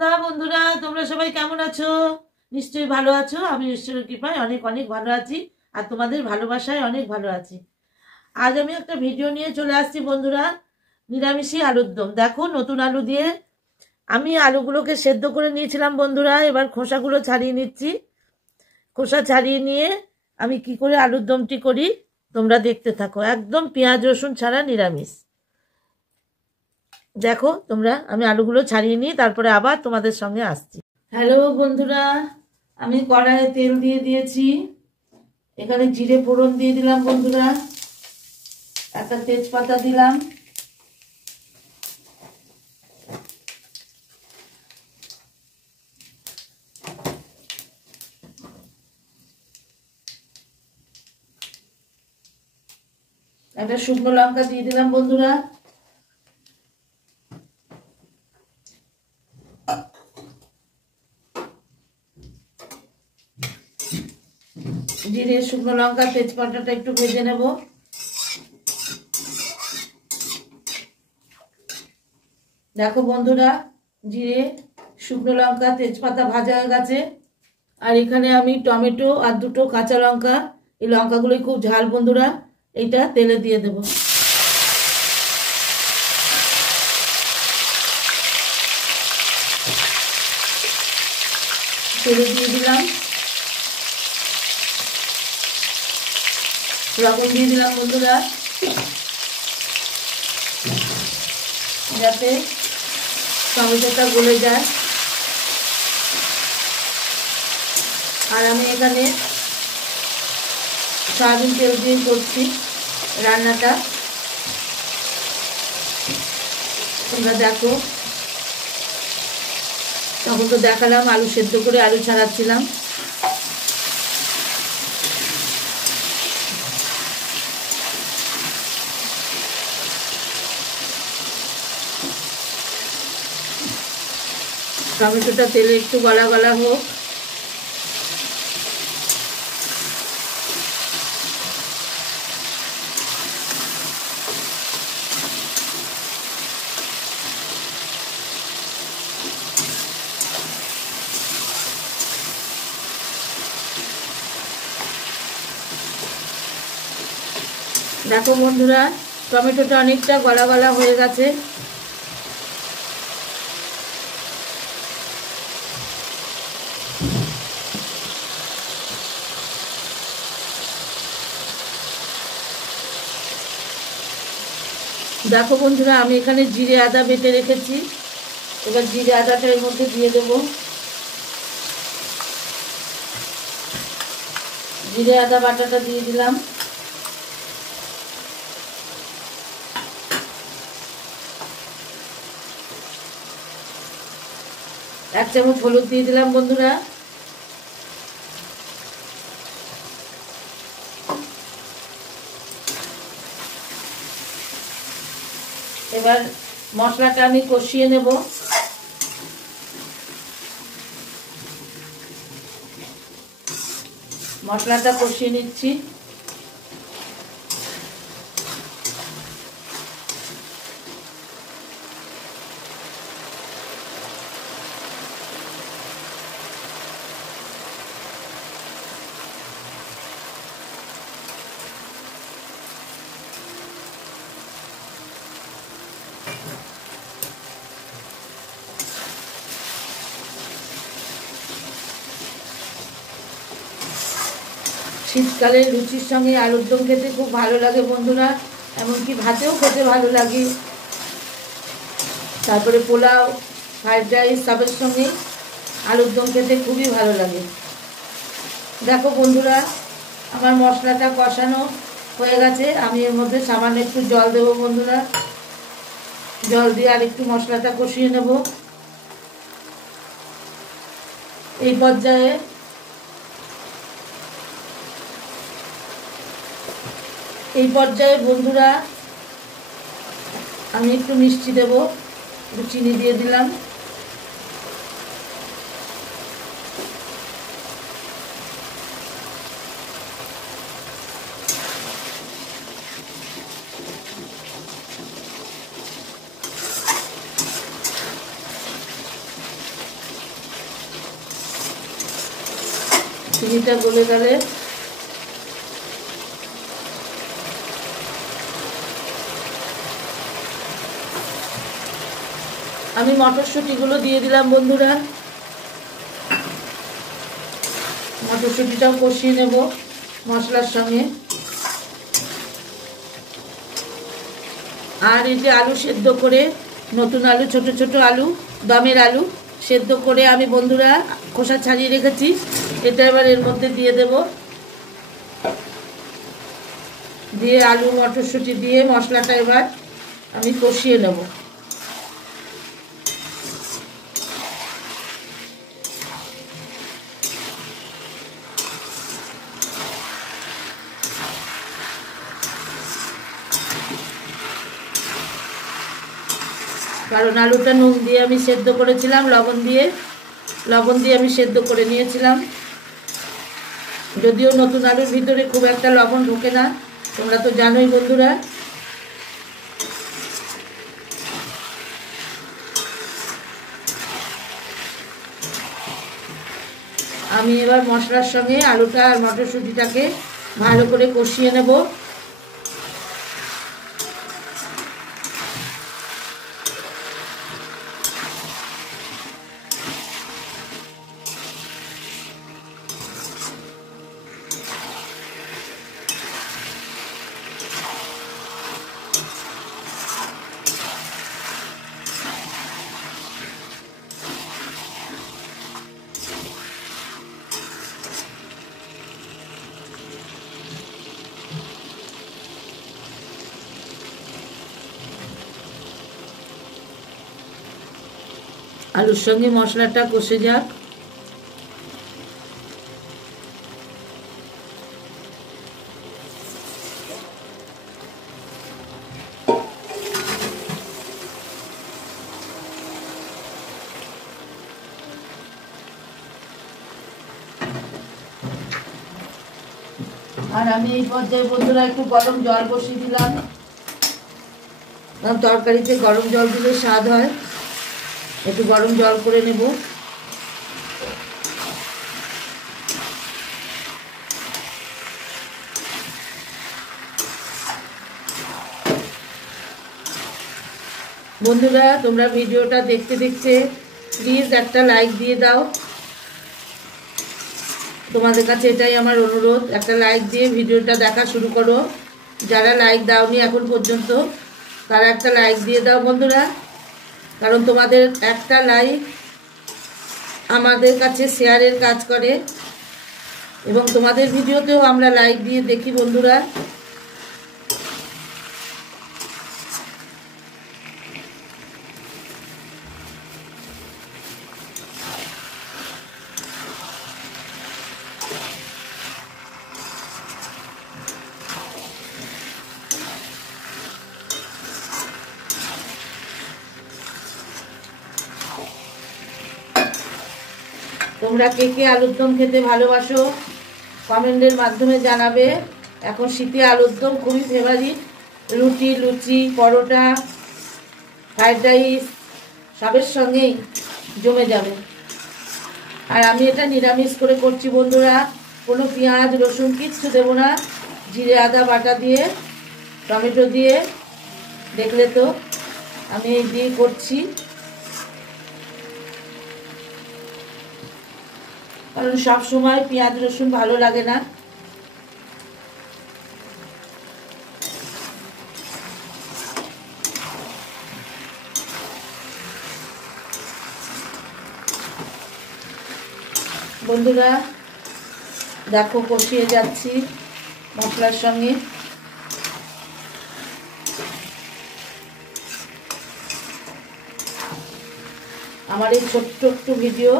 সন্ধ্যা বন্ধুরা, তোমরা সবাই কেমন আছো? নিশ্চয়ই ভালো আছো। আমি ঈশ্বরের কৃপায় অনেক অনেক ভালো আছি, আর তোমাদের ভালোবাসায় অনেক ভালো আছি। আজ আমি একটা ভিডিও নিয়ে চলে আসছি বন্ধুরা, নিরামিষি আলুর দম। দেখো, নতুন আলু দিয়ে আমি আলুগুলোকে সেদ্ধ করে নিয়েছিলাম বন্ধুরা। এবার খোসাগুলো ছাড়িয়ে নিচ্ছি। খোসা ছাড়িয়ে নিয়ে আমি কি করে আলুর দমটি করি তোমরা দেখতে থাকো। একদম পেঁয়াজ রসুন ছাড়া নিরামিষ। দেখো তোমরা, আমি আলুগুলো ছাড়িয়ে নিই, তারপরে আবার তোমাদের সঙ্গে আসছি। হ্যালো বন্ধুরা, আমি কড়াইয়ে তেল দিয়ে দিয়েছি। এখানে জিরে ফোড়ন দিয়ে দিলাম বন্ধুরা, একটা তেজপাতা দিলাম, একটা শুকনো লঙ্কা দিয়ে দিলাম বন্ধুরা, জিরে শুকনো লঙ্কা তেজপাতাটা একটু ভেজে নেব। দেখো বন্ধুরা, জিরে শুকনো লঙ্কা তেজপাতা ভাজা হয়ে গেছে। আর এখানে আমি টমেটো আর দুটো কাঁচা লঙ্কা, এই লঙ্কাগুলো খুব ঝাল বন্ধুরা, এইটা তেলে দিয়ে দেব। তেলে দিয়ে দিলাম, লবণ দিয়ে দিলাম বন্ধুরা, যাতে টমেটোটা গলে যায়। আর আমি এখানে সয়াবিন তেল দিয়ে করছি রান্নাটা, তোমরা দেখো। তখন তো দেখালাম আলু সেদ্ধ করে আলু ছাড়াচ্ছিলাম। টমেটোটা তেলে একটু গলা গলা হোক। দেখো বন্ধুরা, টমেটোটা অনেকটা গলা গলা হয়ে গেছে। দেখো বন্ধুরা, আমি এখানে জিরে আদা বেটে রেখেছি। এবার জিরে আদাটা এর মধ্যে দিয়ে দেবো। জিরে আদা বাটাটা দিয়ে দিলাম। এক চামচ হলুদ দিয়ে দিলাম বন্ধুরা। এবার মশলাটা আমি কষিয়ে নেব। মশলাটা কষিয়ে নিচ্ছি। শীতকালে লুচির সঙ্গে আলুর দম খেতে খুব ভালো লাগে বন্ধুরা, এমনকি ভাতেও খেতে ভালো লাগে। তারপরে পোলাও, ফ্রাইড রাইস সবের সঙ্গে আলুর দম খেতে খুবই ভালো লাগে। দেখো বন্ধুরা, আমার মশলাটা কষানো হয়ে গেছে। আমি এর মধ্যে সামান্য একটু জল দেবো বন্ধুরা। জল দিয়ে আর একটু মশলাটা কষিয়ে নেব। এই পর্যায়ে বন্ধুরা আমি একটু মিষ্টি দেবো, একটু চিনি দিয়ে দিলাম। চিনিটা গলে গেলে আমি মটরশুঁটিগুলো দিয়ে দিলাম বন্ধুরা। মটরশুঁটিটাও কষিয়ে নেব মশলার সঙ্গে। আর এই যে আলু সেদ্ধ করে, নতুন আলু, ছোট ছোট আলু, দমের আলু সেদ্ধ করে আমি বন্ধুরা খোসা ছাড়িয়ে রেখেছি, এটা এবার এর মধ্যে দিয়ে দেব। দিয়ে আলু মটরশুঁটি দিয়ে মশলাটা এবার আমি কষিয়ে নেব। কারণ আলুটা নুন দিয়ে আমি সেদ্ধ করেছিলাম, লবণ দিয়ে আমি সেদ্ধ করে নিয়েছিলাম। যদিও নতুন আলুর ভিতরে খুব একটা লবণ ঢোকে না, তোমরা তো জানোই বন্ধুরা। আমি এবার মশলার সঙ্গে আলুটা আর মটরশুঁটিটাকে ভালো করে কষিয়ে নেব। আলুর সঙ্গে মশলাটা কষে যাক। আর আমি এই পর্যায়ে বন্ধুরা একটু গরম জল বসিয়ে দিলাম। তরকারিতে গরম জল দিলে স্বাদ হয়, একটু গরম জল করে নেব। বন্ধুরা তোমরা ভিডিওটা দেখতে দেখতে প্লিজ একটা লাইক দিয়ে দাও। তোমাদের কাছে এটাই আমার অনুরোধ, একটা লাইক দিয়ে ভিডিওটা দেখা শুরু করো। যারা লাইক দাওনি এখন পর্যন্ত তারা একটা লাইক দিয়ে দাও বন্ধুরা, কারণ তোমাদের একটা লাইক আমাদের কাছে শেয়ারের কাজ করে এবং তোমাদের ভিডিওতেও আমরা লাইক দিয়ে দেখি বন্ধুরা। তোমরা কে কে আলুর দম খেতে ভালোবাসো কমেন্টের মাধ্যমে জানাবে। এখন শীতে আলুর দম খুবই ফেভারিট। রুটি, লুচি, পরোটা, ফ্রাইড রাইস সবের সঙ্গেই জমে যাবে। আর আমি এটা নিরামিষ করে করছি বন্ধুরা, কোনো পেঁয়াজ রসুন কিচ্ছু দেবো না। জিরে আদা বাটা দিয়ে, টমেটো দিয়ে, দেখলে তো আমি এই দিয়ে করছি। কারণ সব সময় পেঁয়াজ রসুন ভালো লাগে না। বন্ধুরা দেখো কষিয়ে যাচ্ছি মশলার সঙ্গে। আমার এই ছোট্ট একটু ভিডিও,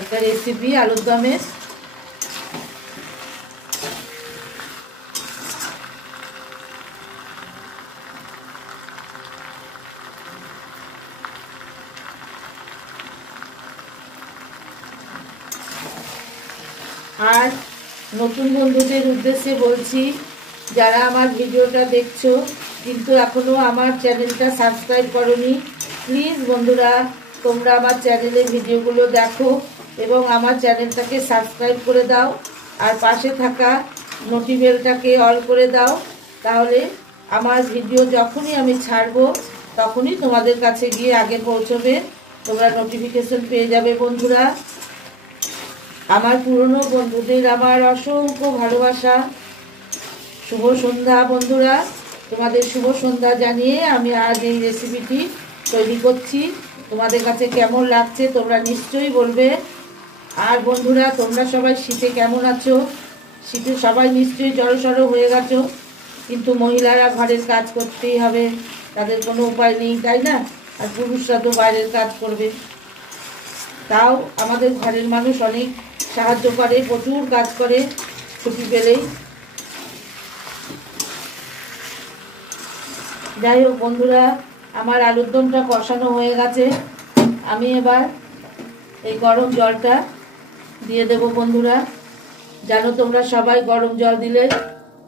একটা রেসিপি আলুর দমের। আর নতুন বন্ধুদের উদ্দেশ্যে বলছি, যারা আমার ভিডিওটা দেখছো কিন্তু এখনো আমার চ্যানেলটা সাবস্ক্রাইব করোনি, প্লিজ বন্ধুরা তোমরা আমার চ্যানেলে ভিডিওগুলো দেখো এবং আমার চ্যানেলটাকে সাবস্ক্রাইব করে দাও, আর পাশে থাকা নোটিফিকেশনটাকে অল করে দাও। তাহলে আমার ভিডিও যখনই আমি ছাড়বো তখনই তোমাদের কাছে গিয়ে আগে পৌঁছবে, তোমরা নোটিফিকেশন পেয়ে যাবে। বন্ধুরা, আমার পুরনো বন্ধুদের আমার অসংখ্য ভালোবাসা। শুভ সন্ধ্যা বন্ধুরা, তোমাদের শুভ সন্ধ্যা জানিয়ে আমি আজ এই রেসিপিটি তৈরি করছি। তোমাদের কাছে কেমন লাগছে তোমরা নিশ্চয়ই বলবে। আর বন্ধুরা, তোমরা সবাই শীতে কেমন আছো? শীতে সবাই নিশ্চয়ই জড়সড় হয়ে গেছো, কিন্তু মহিলারা ঘরের কাজ করতেই হবে, তাদের কোনো উপায় নেই, তাই না? আর পুরুষরা তো বাইরের কাজ করবে। তাও আমাদের ঘরের মানুষ অনেক সাহায্য করে, প্রচুর কাজ করে ছুটি পেলেই। যাই হোক বন্ধুরা, আমার আলুর দমটা কষানো হয়ে গেছে। আমি এবার এই গরম জলটা দিয়ে দেব। বন্ধুরা, জানো তোমরা সবাই গরম জল দিলে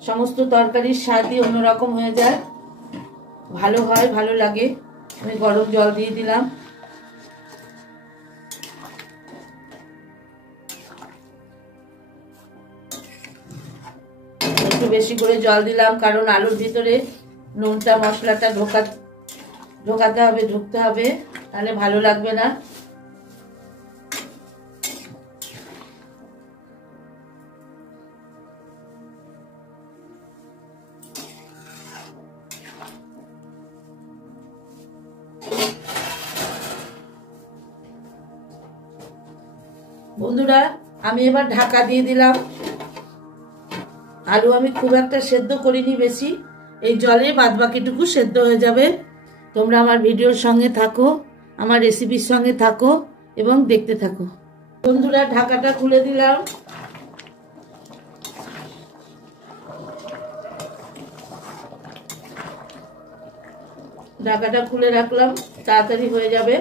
সমস্ত তরকারির স্বাদই অন্যরকম হয়ে যায়, ভালো হয়, ভালো লাগে। আমি গরম জল দিয়ে দিলাম। একটু বেশি করে জল দিলাম, কারণ আলুর ভিতরে নুনটা মশলাটা ঢোকাতে হবে, ঢুকতে হবে, তাহলে ভালো লাগবে না। বন্ধুরা, আমি এবার ঢাকা দিয়ে দিলাম। আলু আমি খুব একটা সেদ্ধ করিনি বেশি, এই জলে বাদবাকিটুকু সেদ্ধ হয়ে যাবে। তোমরা আমার ভিডিওর সঙ্গে থাকো, আমার রেসিপির সঙ্গে থাকো এবং দেখতে থাকো। বন্ধুরা, ঢাকাটা খুলে দিলাম। ঢাকাটা খুলে রাখলাম, তাড়াতাড়ি হয়ে যাবে।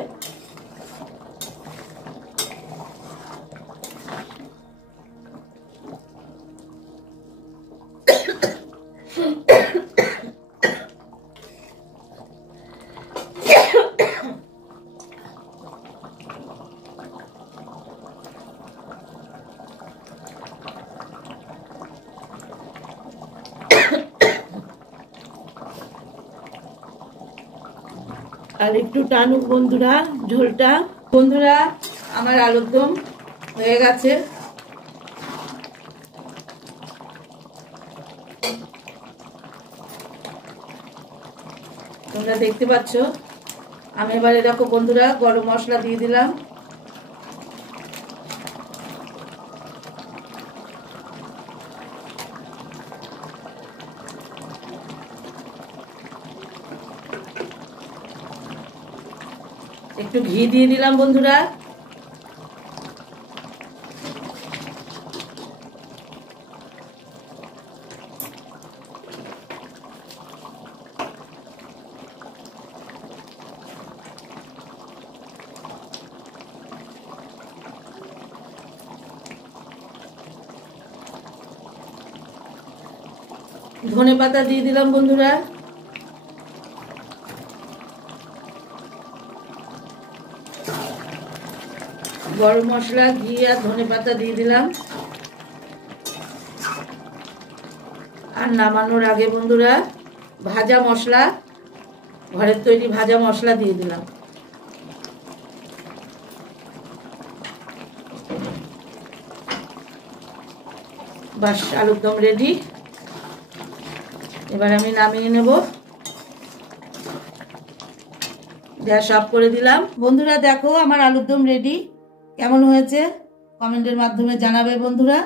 আর একটু টানুক বন্ধুরা ঝোলটা। বন্ধুরা, আমার আলুর দম হয়ে গেছে। তোমরা দেখতে পাচ্ছ। আমি এবারে দেখো বন্ধুরা, গরম মশলা দিয়ে দিলাম। একটু ঘি দিয়ে দিলাম বন্ধুরা। ধনেপাতা দিয়ে দিলাম বন্ধুরা। গরম মশলা, ঘি আর ধনেপাতা দিয়ে দিলাম। আর নামানোর আগে বন্ধুরা ভাজা মশলা, ঘরের তৈরি ভাজা মশলা দিয়ে দিলাম। বাস, আলুর দম রেডি। এবার আমি নামিয়ে নেব। গ্যাস অফ করে দিলাম। বন্ধুরা দেখো, আমার আলুর দম রেডি। কেমন হয়েছে কমেন্টের মাধ্যমে জানাবে বন্ধুরা।